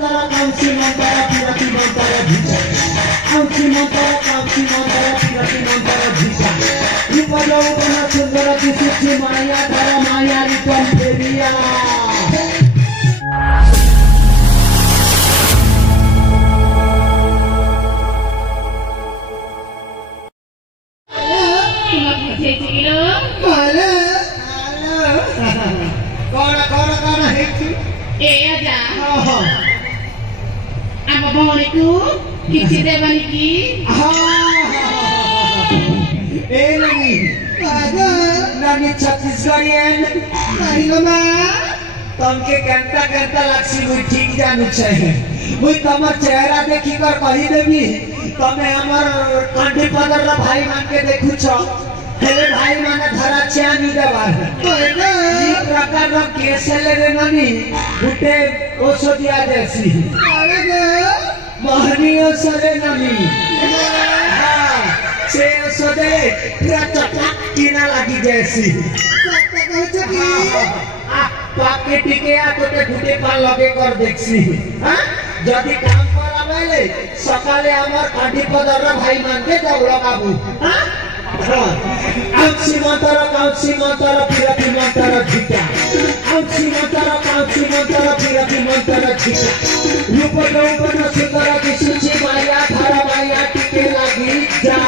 Kausi mantara pirati mantara bhisa. Kausi mantara pirati mantara bhisa. Rupa jaubana sundara disuchi maya dhara maya ritam feriya. किसी दे बनी की ए लगी छत्तीसगढ़ियन तमके घंटा घंटा लक्ष्मी मुई ठीक जानू चाहिए मुई तमर चेहरा देखी कर कही देवी तमे हमर कंठी पदर ला भाई मान के देखु छ हेले भाई माने धरा छिया नी देबार ई प्रकार रो केसले रे ननी गुटे औषधिया देसी महनीय सरे ननी हां से सदे पूरा चटक कीना लगी जैसी पाके टिके आ तो ते गुटे पा लगे कर देखसी हां जदी काम करा बेले सकाले हमर काठी पदर भाई मान के दौड़ा बाबू हां Kausi mantara pirati mantara bhisa. Kausi mantara pirati mantara bhisa. Rupa jaubana sundara disuchi maya dhara maya tike lagi ja.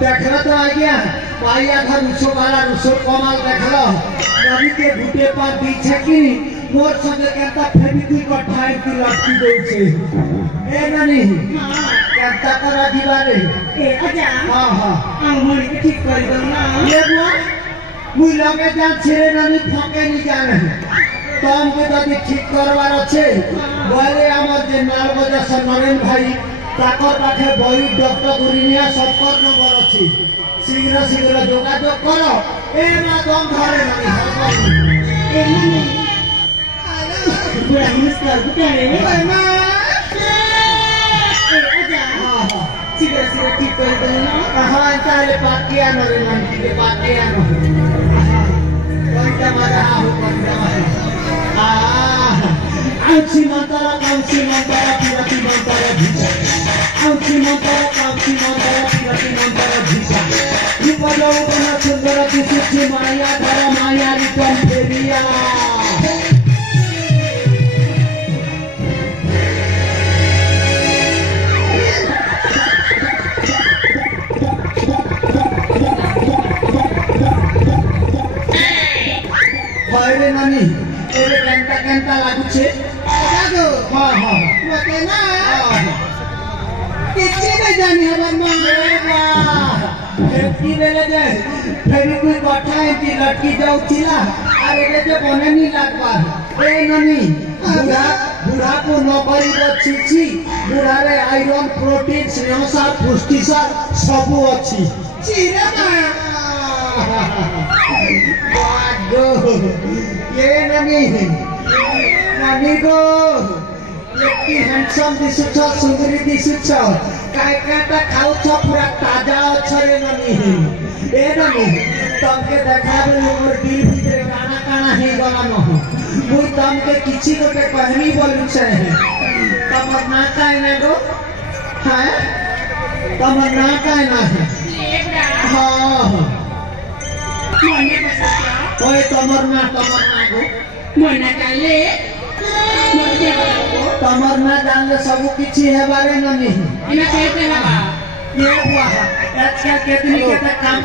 देखला तो आ गया पाया था रुसो वाला रुसो कमाल देखला नदी के घुटे पर पीछे की मोर संगे कहता फेविक्विक को ठाई की लटकी दे छे ए ननी कहता करा दीवारे ए आजा हां हां हम के ठीक कर दो ना ये बुआ मुई लगे जा छिरे ननी फके नहीं जाने तो हमके जदी ठीक करवार আছে বলে আমার যে নালগজা নরেন ভাই তাকর পাখে বই ডক্টর গুরিনিয়া সবকর নম্বর আছে শীঘ্র শীঘ্র যোগাযোগ করো এ মা দম ধরে নানি ए मम्मी बुरा नमस्कार बुटारे रे মা ए आजा हां हां सीधा सीधा ठीक कर दो ना हां तारे पाकिया नरे नानी के पाकिया न कोई मारा हो कोई Kausi mantara pirati mantara bhisa. Kausi mantara pirati mantara bhisa. Rupa jaubana sundara disuchi maya dhara maya ritam feriya. Bhai nani ele canta laguche दादू हां हां मते ना किसी में जानी हमार मन की बेले जे फेविक्विक को ठाई की लटकी जाऊ चिला अरे ये जो बने नहीं लगवा ए ननी बुढ़ा बुढ़ा को नौकरी अच्छी बुढ़ा रे आयरन प्रोटीन स्नेह सार पुष्टि सार सब अच्छी चिरे माँ गो ये ननी ननी गो ये हैंडसम दिसुछ सुंदरी दिसुछ काय काटा खाउछ पूरा ताजा अछरे ननी ए ननी तमके देखा दे मोर दिल भीतर काना काना हे गला न मुई तमके किछि गोटे कहनी बोलु छे तमर ना काय ना गो हैं तमर ना काय ना है हां मने बसया ओए तमर ना गो मने काले मने काले तमर ना जानले सब किछि हेबारे ननी इना कैसे हवा ये हुआ अच्छा केतनी के काम